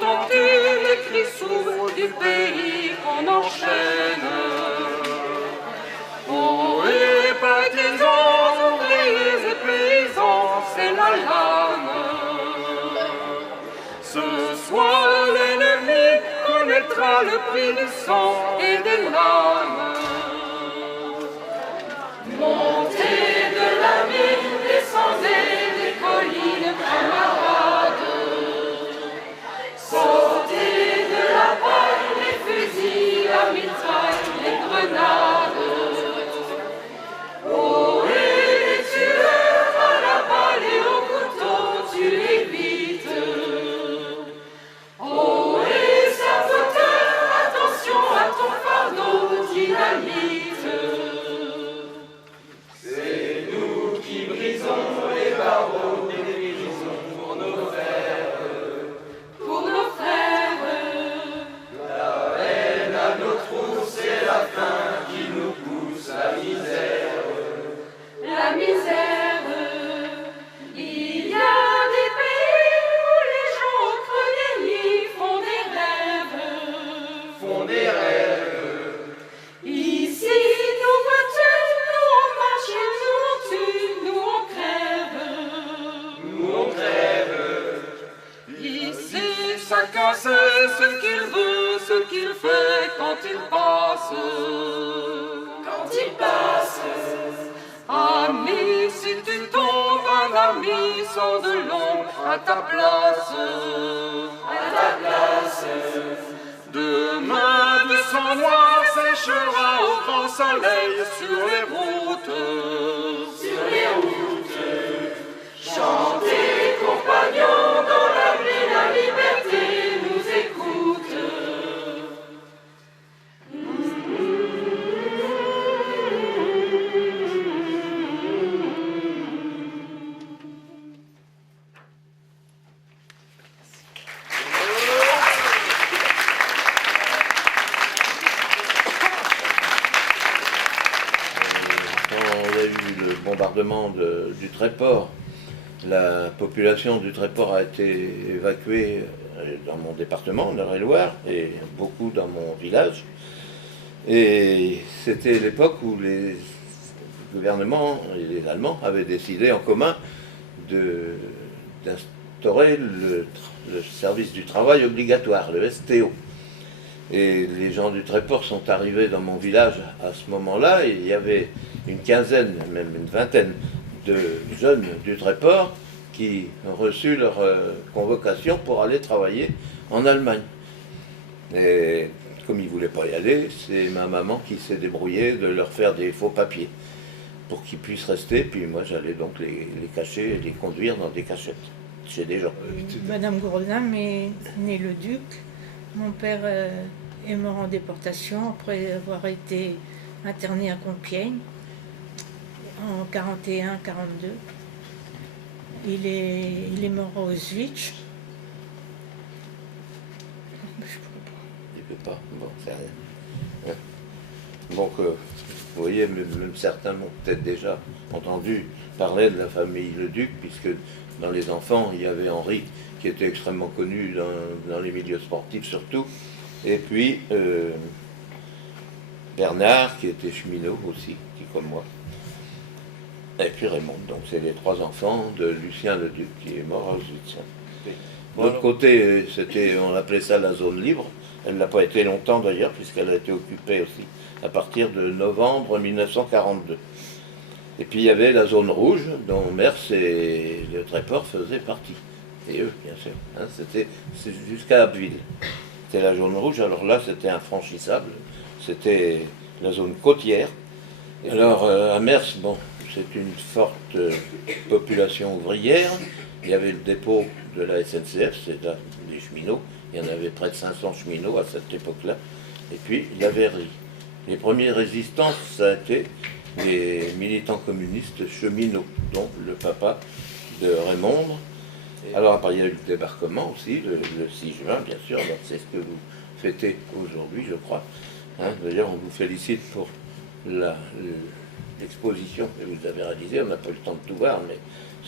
Entends-tu les cris sourds du pays qu'on enchaîne? Oh, et partisans, ouvriers et paysans, c'est la lame. Ce soir, l'ennemi connaîtra le prix du sang et des larmes. Montez de la mine, descendez des collines, camarades. Sortez de la paille, les fusils, la mitraille, les grenades. Oh, et les tueurs à la balle et au couteau, tu les vite. Oh, et saboteur, attention à ton fardeau, dynamite. C'est nous qui brisons les barreaux des prisons pour nos frères. Pour nos frères. La haine à nos trous, c'est la faim qui nous pousse la misère. La misère. Il y a des pays où les gens au creux des lits font des rêves. Font des rêves. Ici, nous battons, nous on marche et nous on tue, nous on crève. Nous on crève. Ici, chacun sait ce qu'il veut, ce qu'il fait quand il passe. Quand il passe. Ami, si tu tombes, un ami sort de l'ombre à ta place. À ta place. Demain, du sang noir séchera au grand soleil sur les routes. Sur les routes. Chantez, compagnons, dans la vie, la liberté nous écoute. Bombardement du Tréport. La population du Tréport a été évacuée dans mon département, en Eure-et-Loir, et beaucoup dans mon village. Et c'était l'époque où les gouvernements et les Allemands avaient décidé en commun d'instaurer le service du travail obligatoire, le STO. Et les gens du Tréport sont arrivés dans mon village à ce moment-là, et il y avait une quinzaine, même une vingtaine de jeunes du Tréport qui ont reçu leur convocation pour aller travailler en Allemagne. Et comme ils ne voulaient pas y aller, c'est ma maman qui s'est débrouillée de leur faire des faux papiers pour qu'ils puissent rester, puis moi j'allais donc les cacher et les conduire dans des cachettes chez des gens. Madame Gourdin est née le Duc. Mon père est mort en déportation après avoir été interné à Compiègne en 41-42. Il est mort à Auschwitz. Il ne peut pas. Bon, c'est rien. Donc, vous voyez, même certains m'ont peut-être déjà entendu parler de la famille Le Duc, puisque dans les enfants, il y avait Henri, qui était extrêmement connu dans les milieux sportifs surtout, et puis Bernard, qui était cheminot aussi, qui comme moi, et puis Raymond. Donc c'est les trois enfants de Lucien Le Duc, qui est mort à Auschwitz. De l'autre côté, on appelait ça la zone libre. Elle n'a pas été longtemps d'ailleurs, puisqu'elle a été occupée aussi à partir de novembre 1942. Et puis il y avait la zone rouge, dont Mers et le Tréport faisaient partie. Et eux, bien sûr. Hein, c'est jusqu'à Abbeville. C'était la zone rouge, alors là, c'était infranchissable. C'était la zone côtière. Et alors, à Mers, bon, c'est une forte population ouvrière. Il y avait le dépôt de la SNCF, c'est des cheminots. Il y en avait près de 500 cheminots à cette époque-là. Et puis, la verrerie. Les premiers résistants, ça a été les militants communistes cheminots, dont le papa de Raymond. Alors après, il y a eu le débarquement aussi, le 6 juin, bien sûr. Donc c'est ce que vous fêtez aujourd'hui, je crois. Hein, d'ailleurs, on vous félicite pour l'exposition que vous avez réalisée. On n'a pas eu le temps de tout voir, mais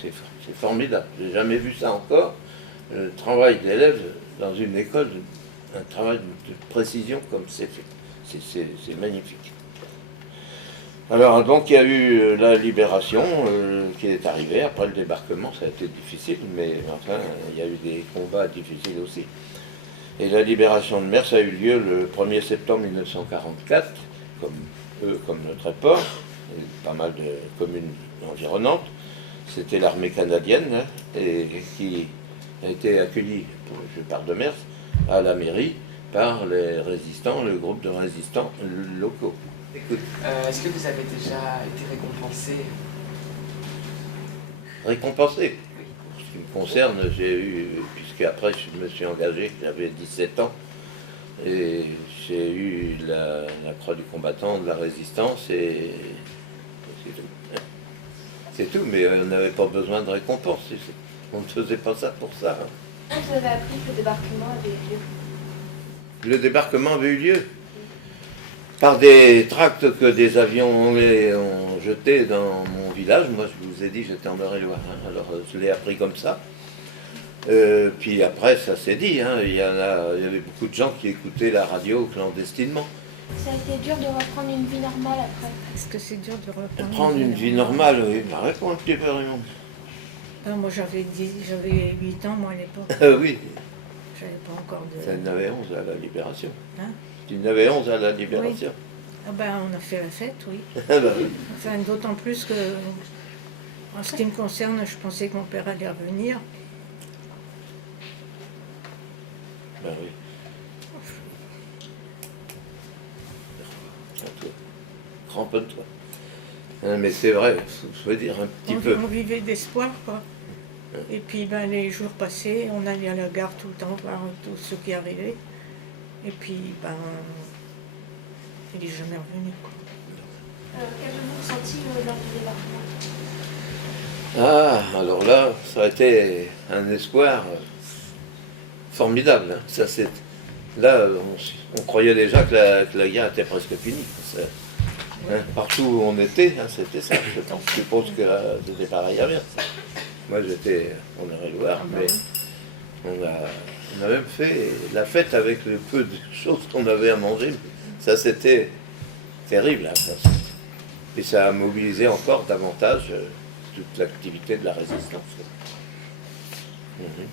c'est formidable. J'ai jamais vu ça encore. le travail d'élève dans une école, un travail de précision comme c'est fait. C'est magnifique. Alors donc il y a eu la libération qui est arrivée après le débarquement, ça a été difficile, mais enfin il y a eu des combats difficiles aussi. Et la libération de Mers a eu lieu le 1er septembre 1944, comme notre port, et pas mal de communes environnantes. C'était l'armée canadienne et qui a été accueillie, je parle de Mers, à la mairie par les résistants, le groupe de résistants locaux. Écoute. Est-ce que vous avez déjà été récompensé? Récompensé. Pour ce qui me concerne, j'ai eu, puisque après je me suis engagé, j'avais 17 ans, et j'ai eu la croix du combattant de la résistance, et c'est tout. C'est tout, mais on n'avait pas besoin de récompense. On ne faisait pas ça pour ça. Vous avez appris que le débarquement avait eu lieu. Le débarquement avait eu lieu par des tracts que des avions anglais ont jetés dans mon village. Moi, je vous ai dit, j'étais en Eure-et-Loire, hein, alors je l'ai appris comme ça. Puis après, ça s'est dit, hein, il y avait beaucoup de gens qui écoutaient la radio clandestinement. Ça a été dur de reprendre une vie normale après. Est-ce que c'est dur de reprendre Prendre une vie normale, oui, bah, réponds un petit peu, Raymond. Moi j'avais 8 ans moi à l'époque. Oui, J'avais pas encore de... ça en avait 11 à la Libération. Hein? Tu en avais 11 à la Libération. Ah ben on a fait la fête, oui. Ah bah oui. Enfin d'autant plus que, en ce qui me concerne, je pensais que mon père allait revenir. Bah oui. Cramponne-toi. Hein, mais c'est vrai, il faut dire un petit peu. On vivait d'espoir, quoi. Et puis ben, les jours passaient, on allait à la gare tout le temps voir tout ce qui arrivait. Et puis, ben, il n'est jamais revenu, quoi. Qu'avez-vous ressenti lors du débarquement? Ah, alors là, ça a été un espoir formidable. Hein. Ça, là, on croyait déjà que la guerre était presque finie. Ça, hein, partout où on était, hein, c'était ça. Je suppose que c'était pareil à Mers. Moi, j'étais en Eure-et-Loire, mais on a même fait la fête avec le peu de choses qu'on avait à manger. Ça, c'était terrible. Hein, ça. Et ça a mobilisé encore davantage toute l'activité de la résistance.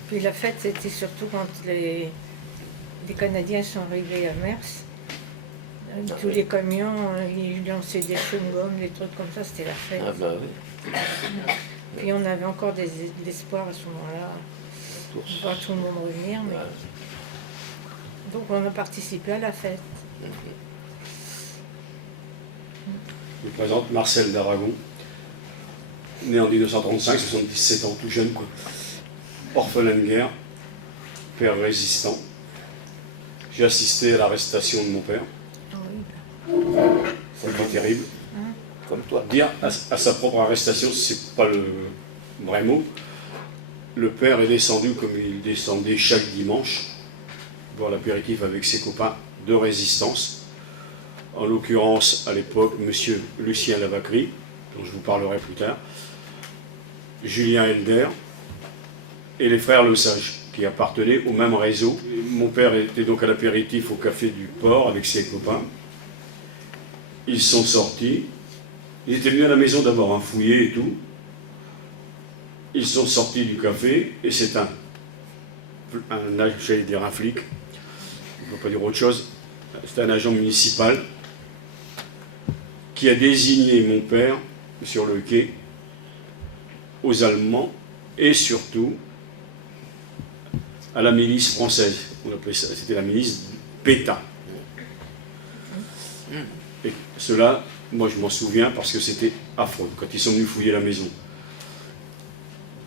Puis la fête, c'était surtout quand les Canadiens sont arrivés à Mers. Tous les camions, ils lançaient des chewing-gums, des trucs comme ça, c'était la fête. Ah bah oui. Puis on avait encore des espoirs à ce moment-là, de voir tout le monde revenir. Mais... Donc on a participé à la fête. Je me présente Marcel d'Aragon, né en 1935, 77 ans, tout jeune, quoi. Orphelin de guerre, père résistant. J'ai assisté à l'arrestation de mon père. C'était terrible. Comme toi. Dire à sa propre arrestation, c'est pas le vrai mot. Le père est descendu comme il descendait chaque dimanche, boire l'apéritif avec ses copains de résistance. En l'occurrence, à l'époque, monsieur Lucien Lavacry, dont je vous parlerai plus tard, Julien Elder et les frères Lesage, qui appartenaient au même réseau. Mon père était donc à l'apéritif au café du port avec ses copains. Ils sont sortis. Ils étaient venus à la maison d'abord, fouiller et tout. Ils sont sortis du café et c'est j'allais dire un flic, je ne peux pas dire autre chose, c'est un agent municipal qui a désigné mon père sur le quai aux Allemands et surtout à la milice française. On appelait ça, c'était la milice Pétain. Et cela, moi je m'en souviens parce que c'était affreux quand ils sont venus fouiller la maison.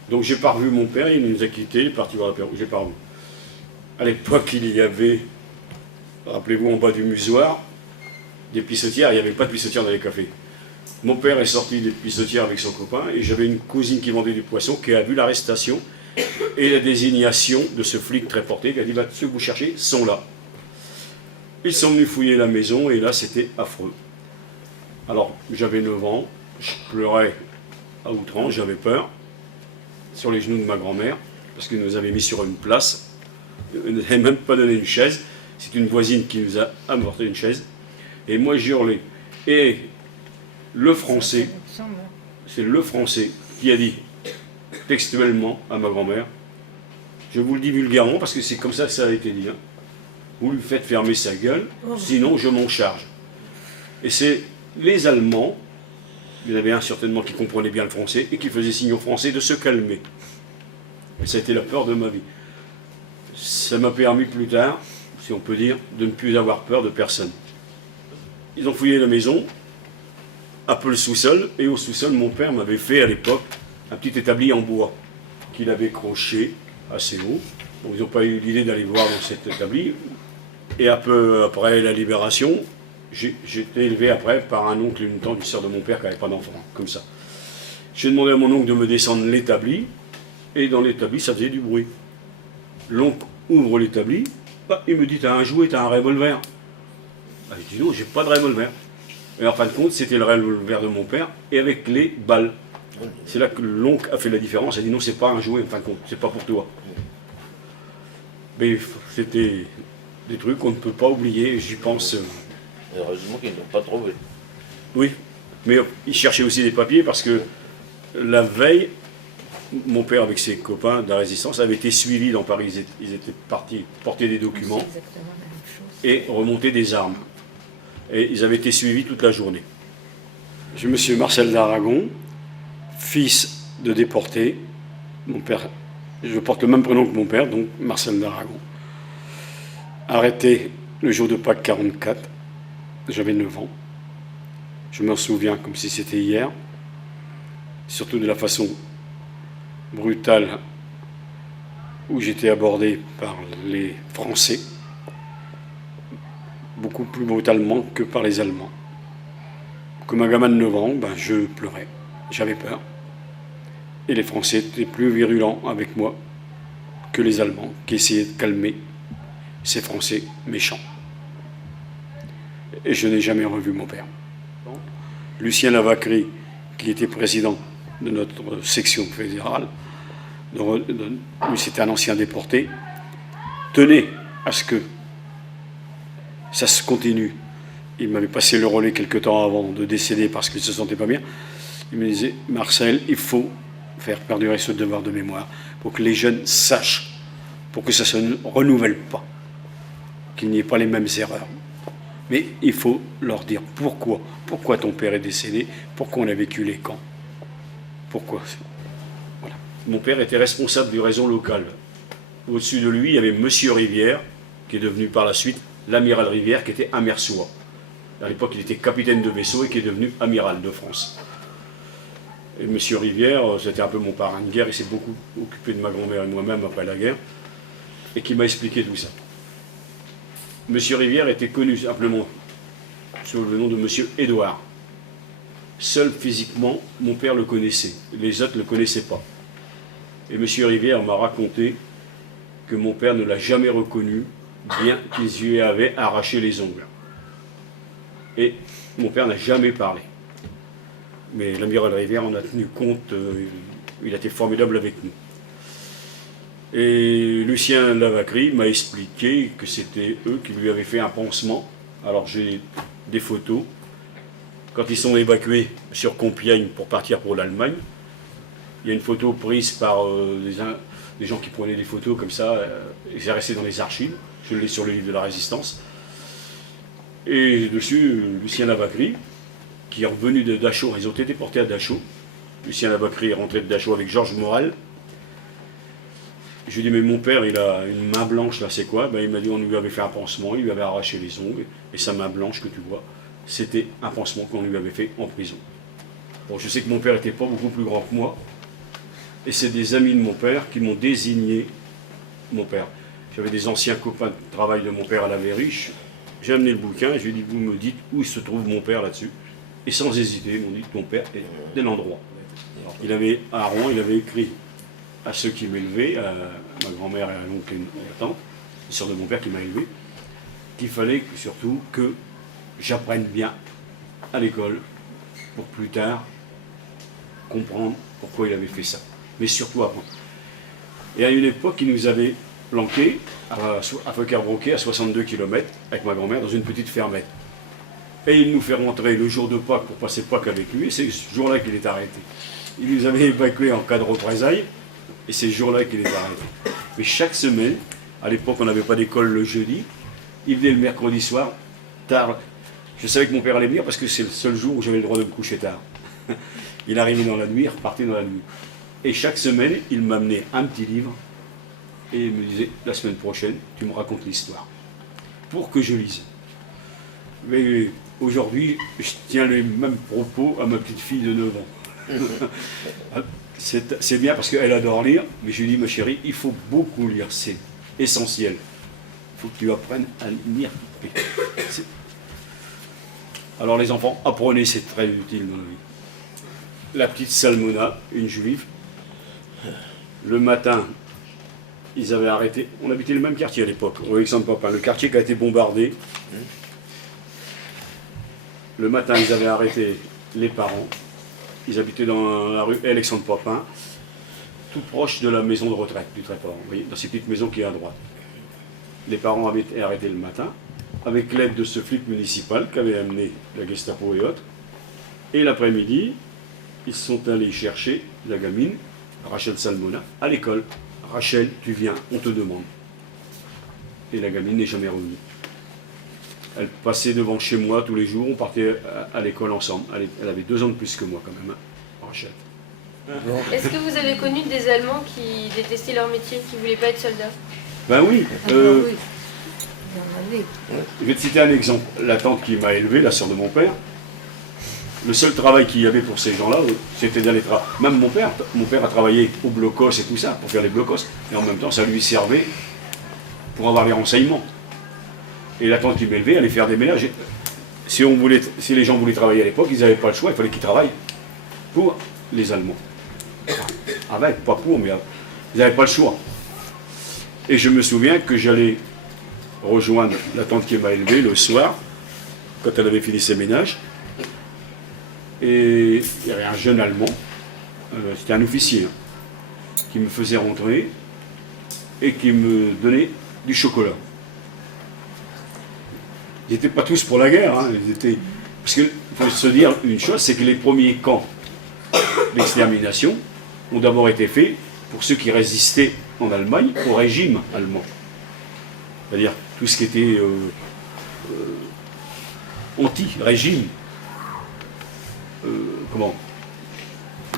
Donc j'ai pas revu mon père, il nous a quittés, il est parti voir l'apéro, j'ai pas revu. À l'époque, il y avait, rappelez-vous, en bas du musoir, des pissotières, il n'y avait pas de pissotières dans les cafés. Mon père est sorti des pissotières avec son copain et j'avais une cousine qui vendait du poisson qui a vu l'arrestation et la désignation de ce flic très porté qui a dit bah, ceux que vous cherchez sont là. Ils sont venus fouiller la maison et là c'était affreux. Alors j'avais 9 ans, je pleurais à outrance, j'avais peur, sur les genoux de ma grand-mère, parce qu'ils nous avaient mis sur une place. Ils ne nous avaient même pas donné une chaise. C'est une voisine qui nous a apporté une chaise. Et moi, j'ai hurlé. Et le Français, c'est le Français qui a dit textuellement à ma grand-mère, je vous le dis vulgairement parce que c'est comme ça que ça a été dit, hein, vous lui faites fermer sa gueule, sinon je m'en charge. Et c'est les Allemands, il y en avait un certainement qui comprenait bien le français et qui faisait signe aux Français de se calmer. Et ça a été la peur de ma vie. Ça m'a permis plus tard, si on peut dire, de ne plus avoir peur de personne. Ils ont fouillé la maison, un peu le sous-sol, et au sous-sol, mon père m'avait fait à l'époque un petit établi en bois qu'il avait croché assez haut. Donc, ils n'ont pas eu l'idée d'aller voir dans cet établi. Et un peu après la libération, j'ai été élevé après par un oncle et une tante, une sœur de mon père qui n'avait pas d'enfant, comme ça. J'ai demandé à mon oncle de me descendre l'établi, et dans l'établi, ça faisait du bruit. L'oncle ouvre l'établi, bah, il me dit, t'as un jouet, t'as un revolver. Bah, je dis non, j'ai pas de revolver. Et en fin de compte, c'était le revolver de mon père, et avec les balles. C'est là que l'oncle a fait la différence, il a dit non, c'est pas un jouet, en fin de compte, c'est pas pour toi. Mais c'était des trucs qu'on ne peut pas oublier, j'y pense. Heureusement qu'ils n'ont pas trouvé. Oui, mais ils cherchaient aussi des papiers parce que la veille, mon père avec ses copains de la résistance avait été suivis dans Paris. Ils étaient partis porter des documents et remonter des armes. Et ils avaient été suivis toute la journée. Je suis monsieur Marcel d'Aragon, fils de déporté. Mon père, je porte le même prénom que mon père, donc Marcel d'Aragon. Arrêté le jour de Pâques 44, j'avais 9 ans. Je m'en souviens comme si c'était hier, surtout de la façon brutale où j'étais abordé par les Français, beaucoup plus brutalement que par les Allemands. Comme un gamin de 9 ans, ben, je pleurais, j'avais peur. Et les Français étaient plus virulents avec moi que les Allemands, qui essayaient de calmer ces Français méchants. Et je n'ai jamais revu mon père. Lucien Lavacry, qui était président de notre section fédérale, lui c'était un ancien déporté, tenait à ce que ça se continue. Il m'avait passé le relais quelque temps avant de décéder parce qu'il ne se sentait pas bien. Il me disait, Marcel, il faut faire perdurer ce devoir de mémoire pour que les jeunes sachent, pour que ça ne se renouvelle pas, qu'il n'y ait pas les mêmes erreurs. Mais il faut leur dire pourquoi ton père est décédé, pourquoi on a vécu les camps, pourquoi. Voilà. Mon père était responsable du réseau local. Au-dessus de lui, il y avait Monsieur Rivière, qui est devenu par la suite l'amiral Rivière, qui était amersois. À l'époque, il était capitaine de vaisseau et qui est devenu amiral de France. Et Monsieur Rivière, c'était un peu mon parrain de guerre, il s'est beaucoup occupé de ma grand-mère et moi-même après la guerre, et qui m'a expliqué tout ça. Monsieur Rivière était connu simplement sous le nom de Monsieur Édouard. Seul physiquement, mon père le connaissait, les autres ne le connaissaient pas. Et Monsieur Rivière m'a raconté que mon père ne l'a jamais reconnu, bien qu'ils lui avaient arraché les ongles. Et mon père n'a jamais parlé. Mais l'amiral Rivière en a tenu compte, il a été formidable avec nous. Et Lucien Lavacry m'a expliqué que c'était eux qui lui avaient fait un pansement. Alors j'ai des photos. Quand ils sont évacués sur Compiègne pour partir pour l'Allemagne, il y a une photo prise par des gens qui prenaient des photos comme ça, et c'est resté dans les archives. Je l'ai sur le livre de la Résistance. Et dessus, Lucien Lavacry, qui est revenu de Dachau, ils ont été portés à Dachau. Lucien Lavacry est rentré de Dachau avec Georges Morel. Je lui ai dit, mais mon père, il a une main blanche, là, c'est quoi? Ben, il m'a dit, on lui avait fait un pansement, il lui avait arraché les ongles, et sa main blanche que tu vois, c'était un pansement qu'on lui avait fait en prison. Bon, je sais que mon père n'était pas beaucoup plus grand que moi, et c'est des amis de mon père qui m'ont désigné mon père. J'avais des anciens copains de travail de mon père à la Vériche. J'ai amené le bouquin, et je lui ai dit, vous me dites où se trouve mon père là-dessus. Et sans hésiter, ils m'ont dit, ton père est tel endroit. Il avait, à Rouen, il avait écrit à ceux qui m'élevaient, à ma grand-mère et à l'oncle et la tante, les sœurs de mon père qui m'a élevé, qu'il fallait surtout que j'apprenne bien à l'école pour plus tard comprendre pourquoi il avait fait ça. Mais surtout apprendre. Et à une époque, ils nous avaient planqués à Feuquer-Broquet, à 62 km, avec ma grand-mère, dans une petite fermette. Et il nous fait rentrer le jour de Pâques pour passer Pâques avec lui, et c'est ce jour-là qu'il est arrêté. Il nous avait évacués en cas de représailles, et c'est ce jour-là qu'il est arrêté. Mais chaque semaine, à l'époque on n'avait pas d'école le jeudi, il venait le mercredi soir, tard. Je savais que mon père allait venir parce que c'est le seul jour où j'avais le droit de me coucher tard. Il arrivait dans la nuit, il repartait dans la nuit. Et chaque semaine, il m'amenait un petit livre, et il me disait, la semaine prochaine, tu me racontes l'histoire, pour que je lise. Mais aujourd'hui, je tiens les mêmes propos à ma petite fille de 9 ans. C'est bien parce qu'elle adore lire, mais je lui dis, ma chérie, il faut beaucoup lire, c'est essentiel. Il faut que tu apprennes à lire. Alors les enfants, apprenez, c'est très utile dans la vie. La petite Salmona, une juive, le matin, ils avaient arrêté, on habitait le même quartier à l'époque, au Alexandre Papin, le quartier qui a été bombardé. Le matin, ils avaient arrêté les parents. Ils habitaient dans la rue Alexandre Papin, tout proche de la maison de retraite du Tréport. Vous voyez, dans ces petites maisons qui est à droite. Les parents avaient été arrêtés le matin, avec l'aide de ce flic municipal qui avait amené la Gestapo et autres. Et l'après-midi, ils sont allés chercher la gamine, Rachel Salmona, à l'école. Rachel, tu viens, on te demande. Et la gamine n'est jamais revenue. Elle passait devant chez moi tous les jours, on partait à l'école ensemble. Elle avait 2 ans de plus que moi quand même, hein, Rachel. Est-ce que vous avez connu des Allemands qui détestaient leur métier, qui ne voulaient pas être soldats? Ben oui, Ah bah oui, il y en avait. je vais te citer un exemple. La tante qui m'a élevé, la sœur de mon père, le seul travail qu'il y avait pour ces gens-là, c'était d'aller travailler. Même mon père a travaillé au blocos et tout ça, pour faire les blocos. Et en même temps, ça lui servait pour avoir les renseignements. Et la tante qui m'élevait allait faire des ménages. Si les gens voulaient travailler à l'époque, ils n'avaient pas le choix, il fallait qu'ils travaillent pour les Allemands. Avec, pas pour, mais ils n'avaient pas le choix. Et je me souviens que j'allais rejoindre la tante qui m'a élevé le soir, quand elle avait fini ses ménages. Et il y avait un jeune Allemand, c'était un officier, hein, qui me faisait rentrer et qui me donnait du chocolat. Ils n'étaient pas tous pour la guerre, hein, parce qu'il faut se dire une chose, c'est que les premiers camps d'extermination ont d'abord été faits pour ceux qui résistaient en Allemagne au régime allemand. C'est-à-dire tout ce qui était anti-régime.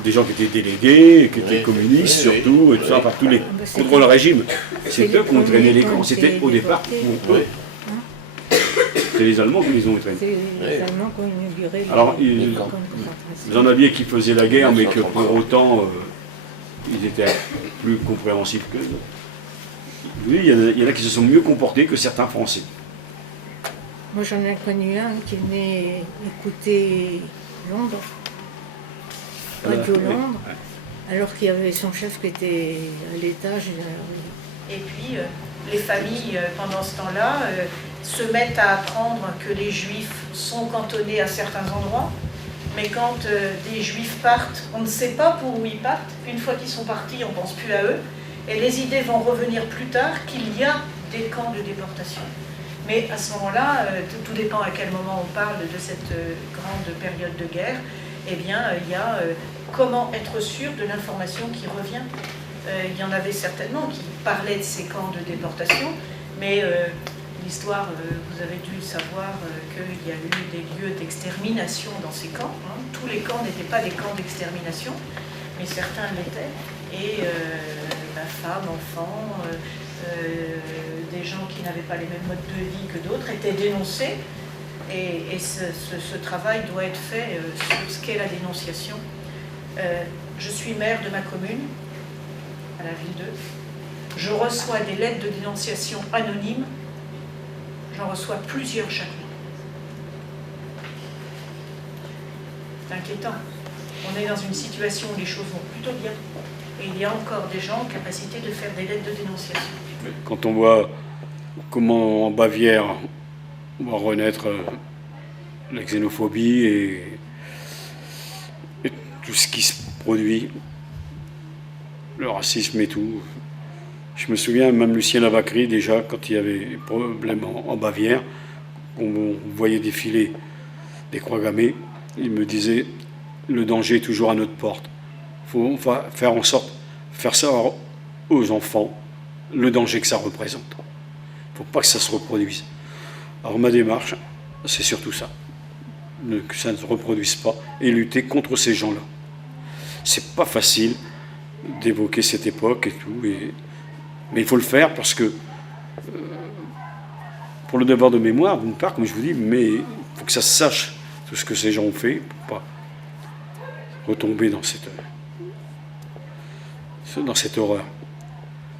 Des gens qui étaient délégués, qui étaient communistes surtout, et tout ça, par tous les contre le régime. C'est eux qui ont traîné les camps, c'était au départ pour eux. C'est les Allemands qui les ont entraînés. C'est les Allemands qui ont inauguré Alors, les camps de vous concentration. en aviez qui faisaient la guerre, mais que pour autant, ils étaient plus compréhensifs que nous. Oui, il y en a qui se sont mieux comportés que certains Français. Moi, j'en ai connu un qui venait écouter Londres, Radio Londres, alors qu'il y avait son chef qui était à l'étage. Et puis, les familles, pendant ce temps-là, se mettent à apprendre que les Juifs sont cantonnés à certains endroits. Mais quand des Juifs partent, on ne sait pas pour où ils partent. Une fois qu'ils sont partis, on ne pense plus à eux. Et les idées vont revenir plus tard qu'il y a des camps de déportation. Mais à ce moment-là, tout dépend à quel moment on parle de cette grande période de guerre, eh bien, il y a comment être sûr de l'information qui revient. Il y en avait certainement qui parlaient de ces camps de déportation, mais l'histoire, vous avez dû savoir qu'il y a eu des lieux d'extermination dans ces camps. Hein. Tous les camps n'étaient pas des camps d'extermination, mais certains l'étaient. Et femmes, enfants, des gens qui n'avaient pas les mêmes modes de vie que d'autres étaient dénoncés. Et ce travail doit être fait sur ce qu'est la dénonciation. Je suis maire de ma commune, à la ville d'Eu. Je reçois des lettres de dénonciation anonymes. J'en reçois plusieurs chaque mois. C'est inquiétant. On est dans une situation où les choses vont plutôt bien. Et il y a encore des gens en capacité de faire des lettres de dénonciation. Quand on voit comment en Bavière on va renaître la xénophobie et tout ce qui se produit, le racisme et tout, Je me souviens, même Lucien Lavacry, déjà, quand il y avait des problèmes en Bavière, on voyait défiler des croix gammées, il me disait, le danger est toujours à notre porte. Il faut faire en sorte, faire savoir aux enfants le danger que ça représente. Il ne faut pas que ça se reproduise. Alors ma démarche, c'est surtout ça. Que ça ne se reproduise pas et lutter contre ces gens-là. C'est pas facile d'évoquer cette époque et tout, mais il faut le faire parce que pour le devoir de mémoire, d'une part, comme je vous dis, mais il faut que ça se sache tout ce que ces gens ont fait pour pas retomber dans cette horreur.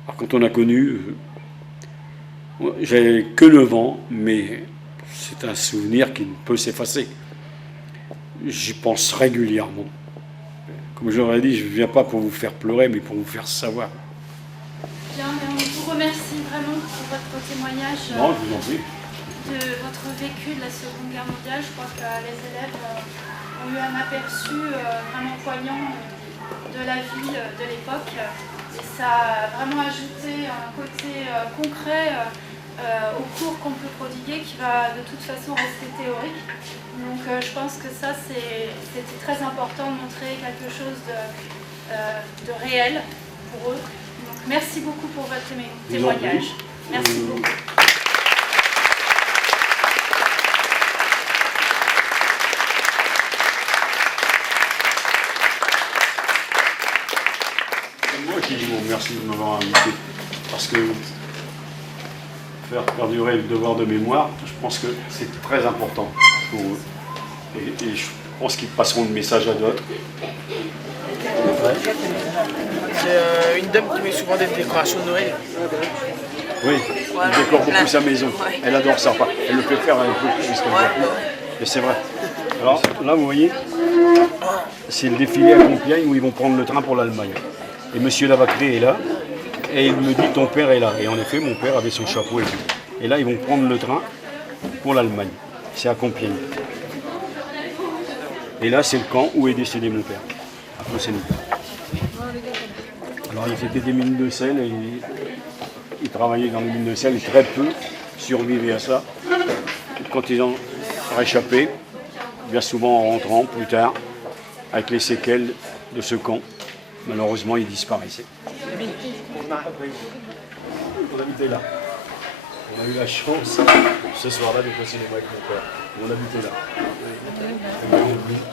Alors quand on a connu, j'avais que 9 ans, mais c'est un souvenir qui ne peut s'effacer. J'y pense régulièrement. Comme je l'aurais dit, je ne viens pas pour vous faire pleurer, mais pour vous faire savoir. Bien, mais on vous remercie vraiment pour votre témoignage Non, je vous en prie. de votre vécu de la Seconde Guerre mondiale. Je crois que les élèves ont eu un aperçu vraiment poignant de la vie de l'époque. Et ça a vraiment ajouté un côté concret au cours qu'on peut prodiguer qui va de toute façon rester théorique. Donc je pense que ça c'était très important de montrer quelque chose de réel pour eux. Donc merci beaucoup pour votre témoignage. Merci beaucoup. C'est moi qui dis bon, merci de m'avoir invité. Parce que faire perdurer le devoir de mémoire, je pense que c'est très important pour eux. Et je pense qu'ils passeront le message à d'autres. C'est une dame qui met souvent des décorations de Noël. Oui, elle décore beaucoup sa maison. Elle adore ça. Enfin, elle le fait faire un peu plus qu'elle veut. Et c'est vrai. Alors là, vous voyez, c'est le défilé à Compiègne où ils vont prendre le train pour l'Allemagne. Et monsieur Lavacry est là. Et il me dit, ton père est là. Et en effet, mon père avait son chapeau et tout. Et là, ils vont prendre le train pour l'Allemagne. C'est à Compiègne. Et là, c'est le camp où est décédé mon père, à Posénica. Alors, ils étaient des mines de sel et ils travaillaient dans les mines de sel et très peu survivaient à ça. Quand ils ont réchappé, bien souvent en rentrant plus tard, avec les séquelles de ce camp, malheureusement, ils disparaissaient. On habitait là. On a eu la chance ce soir-là d'être au cinéma avec mon père. On habitait là.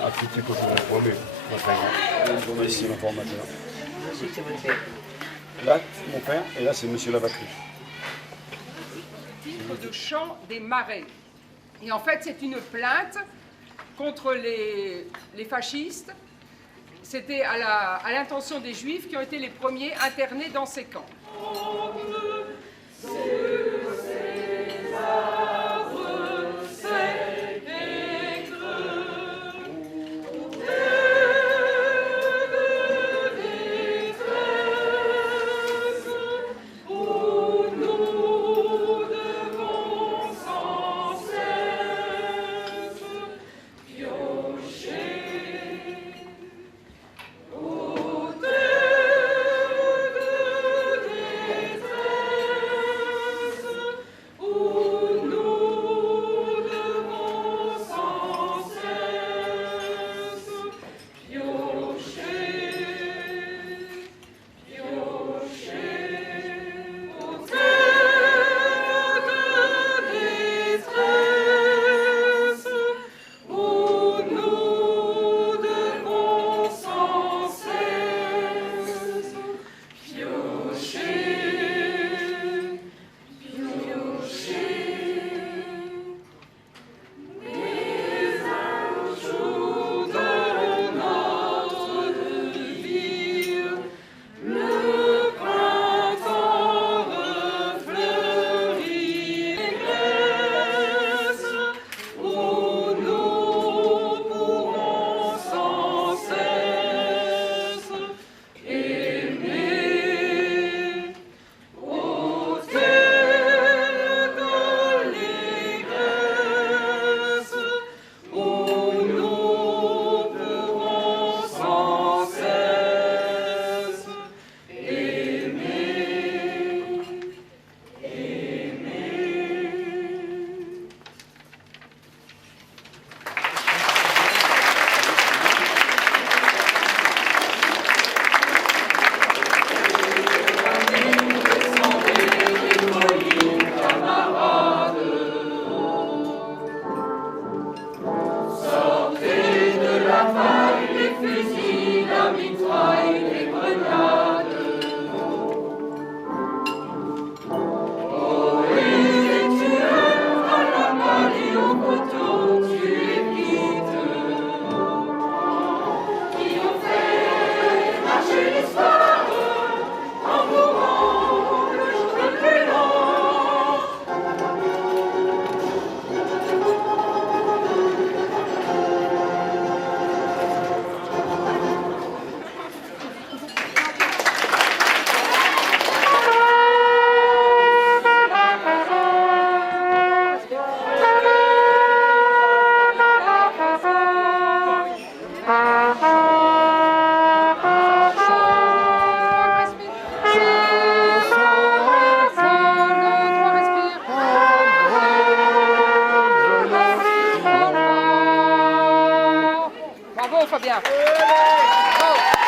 À petit côté de la foi, mais pas très grave. Journaliste et l'informateur. Là, mon père, et là, c'est monsieur Lavacry. De Champ des Marais. Et en fait, c'est une plainte contre les fascistes. C'était à l'intention des Juifs qui ont été les premiers internés dans ces camps. Fabien. Bravo.